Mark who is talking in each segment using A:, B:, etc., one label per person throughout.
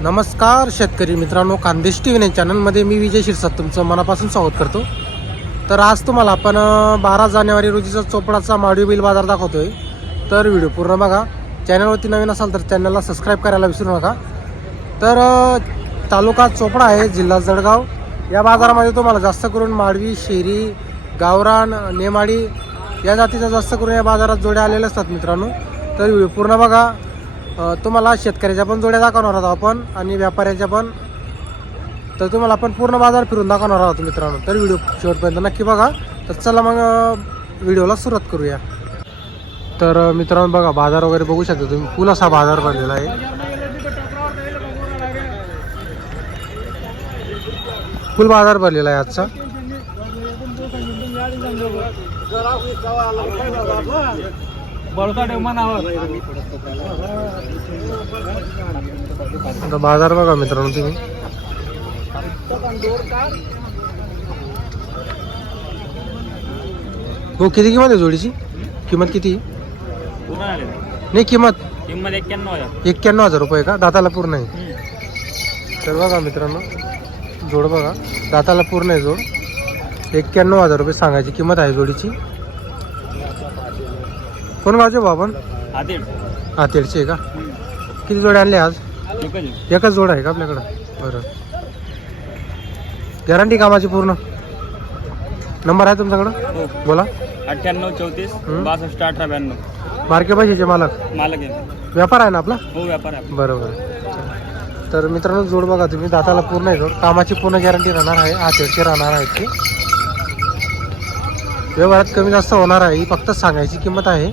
A: नमस्कार शेतकरी मित्रांनो खानदेश टी व्ही चॅनलमध्ये मी विजय शिरसाट तुमचं मनापासून स्वागत करतो. तर आज तुम्हाला आपण बारा जानेवारी रोजीचा चोपडाचा माडवी बिल बाजार दाखवतोय. तर व्हिडिओ पूर्ण बघा. चॅनलवरती नवीन असाल तर चॅनलला सबस्क्राईब करायला विसरू नका. तर तालुका चोपडा आहे जिल्हा जळगाव. या बाजारामध्ये तुम्हाला जास्त करून माडवी शेरी गावरान नेमाडी या जातीचा जास्त करून या बाजारात जोड्या आलेल्या असतात मित्रांनो. तर व्हिडिओ पूर्ण बघा. तुम्हाला शेतकऱ्याच्या पण जोड्या दाखवणार आहोत आपण आणि व्यापाऱ्यांच्या पण. तर तुम्हाला आपण पूर्ण बाजार फिरून दाखवणार आहोत मित्रांनो. तर व्हिडिओ शेवटपर्यंत नक्की बघा. तर चला मग व्हिडिओला सुरुवात करूया. तर मित्रांनो बघा बाजार वगैरे बघू शकता तुम्ही. फुल असा बाजार भरलेला आहे. फुल बाजार भरलेला आहे आजचा. आता बाजार बघा मित्रांनो तुम्ही. हो किती किंमत आहे जोडीची? किंमत किती? नाही किंमत.
B: किंमत एक्क्याण्णव हजार
A: एक्क्याण्णव हजार रुपये का? दाताला पूर्ण आहे. तर बघा मित्रांनो जोड बघा. दाताला पूर्ण आहे जोड. एक्क्याण्णव हजार रुपये सांगायची किंमत आहे जोडीची. कोण आपण
B: आदिल.
A: हा तेडचे आहे का? किती जोडे आणले आज?
B: एकच
A: जोड आहे का आपल्याकडं? बरं. गॅरंटी कामाची पूर्ण? नंबर आहे तुमच्याकडं?
B: हो.
A: बोला.
B: अठ्ठ्याण्णव चौतीस. बासष्ट अठरा ब्याण्णव.
A: मार्के पैशाचे मालक?
B: मालक आहे.
A: व्यापार आहे ना आपला?
B: हो व्यापार आहे.
A: बरोबर. तर मित्रांनो जोड बघा तुम्ही. दाताला पूर्ण आहे जोड कामाची पूर्ण गॅरंटी राहणार आहे. आठशे राहणार आहेत ते. व्यवहारात कमी जास्त होणार आहे. ही फक्त सांगायची किंमत आहे.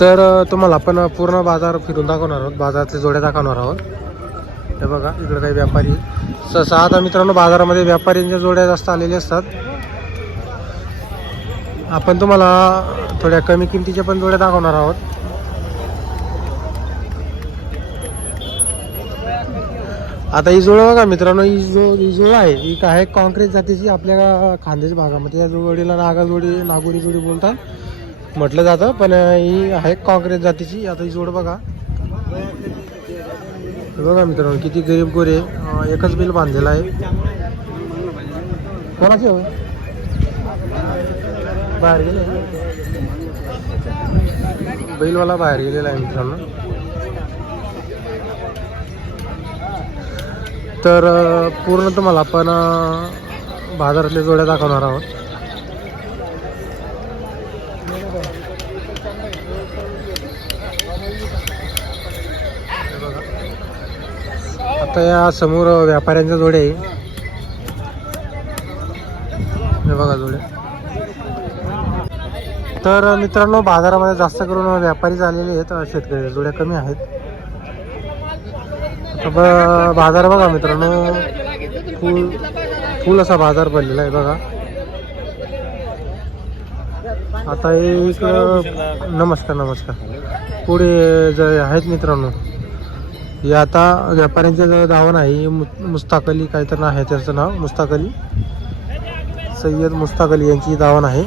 A: तर तुम्हाला आपण पूर्ण बाजार फिरून दाखवणार आहोत. बाजारातले जोड्या दाखवणार आहोत. हे बघा इकडे काही व्यापारी. सहसा आता मित्रांनो बाजारामध्ये व्यापाऱ्यांच्या जोड्या जास्त आलेल्या असतात. आपण तुम्हाला थोड्या कमी किमतीच्या पण जोड्या दाखवणार आहोत. आता ही जोड बघा मित्रांनो ही जो ही जोड आहे ही काय आहे कॉन्क्रीट जातीची आपल्या खानदेश भागामध्ये या जोडीला नागा जोडी नागोरी जोडी बोलतात. म्हटलं जातं पण ही आहे काँक्रेस जातीची. आता ही जोड बघा. बघा मित्रांनो किती गरीब गोरे एकच बिल बांधलेलं आहे. कोणाचे होय बाहेर गेले बैलवाला बाहेर गेलेला आहे मित्रांनो. तर पूर्ण तुम्हाला आपण बाजारातल्या जोड्या दाखवणार आहोत. आता या समोर व्यापाऱ्यांच्या जोड्या आहे. हे बघा जोड्या तर मित्रांनो बाजारामध्ये जास्त करून व्यापारी झालेले आहेत शेतकरी जोड्या कमी आहेत. ब- बाजार बघा मित्रांनो फुल फुल असा बाजार भरलेला आहे बघा. आता एक नमस्कार नमस्कार. पुढे जे आहेत मित्रांनो म्हणजे हे आता व्यापाऱ्यांच्या जवळ धावण आहे. मु- मुस्ताक अली काहीतरी आहे त्याचं नाव मुस्ताक अली. सय्यद मुस्ताक अली यांची धावण आहे.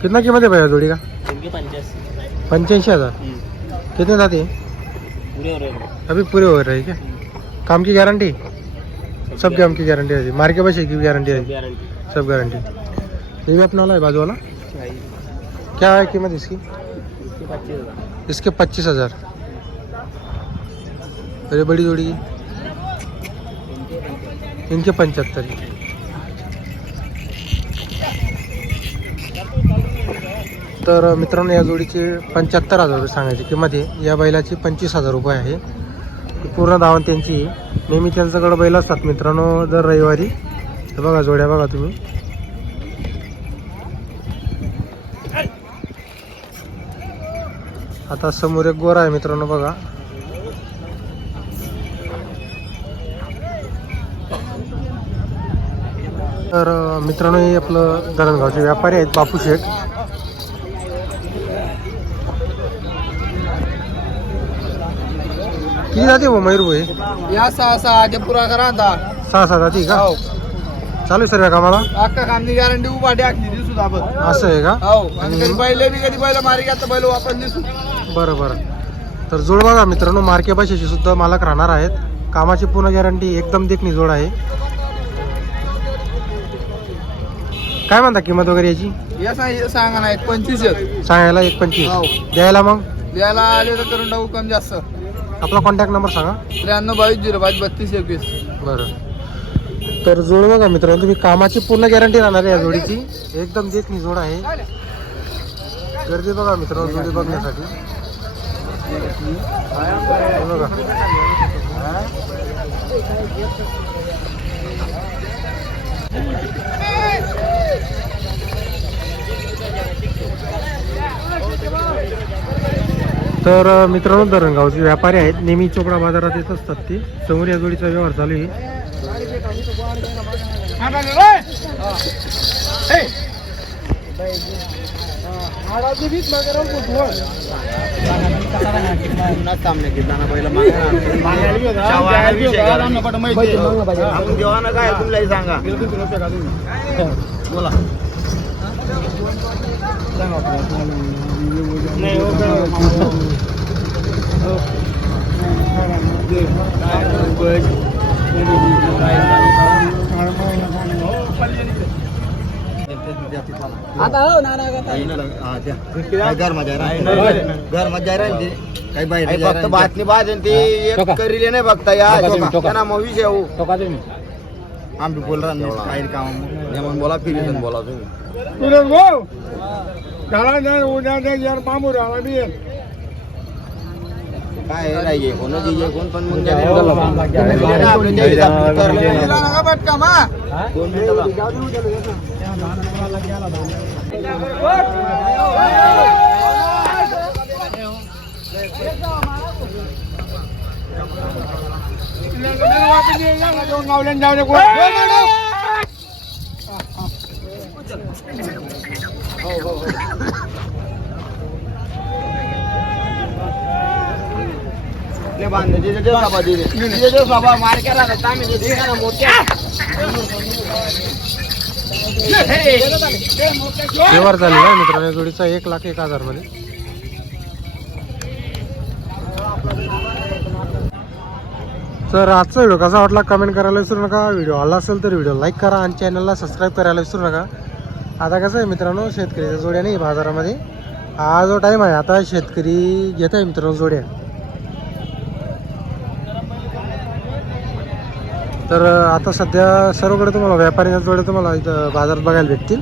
A: कितना कीमत है भैया जोड़ी का?
B: इनके पंचायत
A: हज़ार? कितने जाते
B: पूरे हो रहे
A: अभी पूरे हो रहे हैं क्या? काम की गारंटी? सब काम की गारंटी रहती है मार के पैसे की गारंटी रहती है
B: गारंटी।
A: सब गारंटी। ये भी अपना वाला है बाजू वाला? क्या है कीमत इसकी?
B: इसके पच्चीस हज़ार।
A: इसके पच्चीस हज़ार। अरे बड़ी जोड़ी की? इनके पंचहत्तर। तर मित्रांनो या जोडीचे पंच्याहत्तर हजार रुपये सांगायची किंमत आहे. या बैलाची पंचवीस हजार रुपये आहे. पूर्ण धावण त्यांची नेहमी त्यांच्याकडं बैल असतात मित्रांनो दर रविवारी. तर बघा जोड्या बघा तुम्ही. आता समोर एक गोरा आहे मित्रांनो बघा. तर मित्रांनो हे आपलं धरणगावचे व्यापारी आहेत बापू शेठ. किती जाते हो मयूर भाई
C: या सहा सहा ते पुरा करा आता
A: सहा सहा जाती का?
C: हो.
A: चालू आहे सर्व कामाला?
C: अक्का कामनी गॅरंटी उभा टाकली दिसू आपण.
A: असं आहे का?
C: हो. आणि कधी पहिले बी कधी पहिलं मारी आता पहिलं वापस दिसू.
A: बरं बरं. तर जोड बघा मित्रांनो मार्के भाषेची सुद्धा मालक राहणार आहेत. कामाची पूर्ण गॅरंटी एकदम देखणी जोड आहे. काय म्हणता किंमत वगैरे याची?
C: या सांग सांगा ना एक पंचवीस आहेत.
A: सांगायला एक पंचवीस.
C: हो.
A: द्यायला मग?
C: द्यायला आले तर करून टाकू कमी जास्त.
A: आपला कॉन्टॅक्ट नंबर सांगा.
C: त्र्याण्णव बावीस झिरो पाच बत्तीस एकवीस.
A: बरं. तर जोड बघा मित्रांनो तुम्ही कामाची पूर्ण गॅरंटी राहणार आहे या जोडीची. एकदम देखणी जोड आहे. गर्दी बघा मित्रांनो जोडी बघण्यासाठी. बघा. तर मित्रांनो धरणगावचे व्यापारी आहेत. नेहमी चोपडा बाजारात येत असतात ते. समोर या जोडीचा व्यवहार चालू आहे.
C: काय तुम्हाला सांगा बोला
B: आता हो ना
C: घर मजा घर मजा राहील काही बाहेर फक्त बातमी बाज ती एक करीले नाही बघता या मग विषय हो.
B: तुम्ही
C: आम्ही बोल रहा काही काम. जेवण बोला फिरी बोला तुम्ही. काय नाहीये कोण दिजे कोण पण मग
A: व्यवहार झालेला आहे मित्रांनो. जोडीचा एक लाख एक हजारमध्ये. तर आजचा व्हिडिओ कसा वाटला कमेंट करायला विसरू नका. व्हिडिओ आला असेल तर व्हिडिओ लाईक करा आणि चॅनलला सबस्क्राईब करायला विसरू नका. आता कसं आहे मित्रांनो शेतकरीच्या जोड्या नाही बाजारामध्ये. हा जो टाईम आहे आता शेतकरी घेत आहे मित्रांनो जोड्या. तर आता सध्या सर्वकडे तुम्हाला व्यापाऱ्यांच्या जोड्या तुम्हाला इथं बाजारात बघायला भेटतील.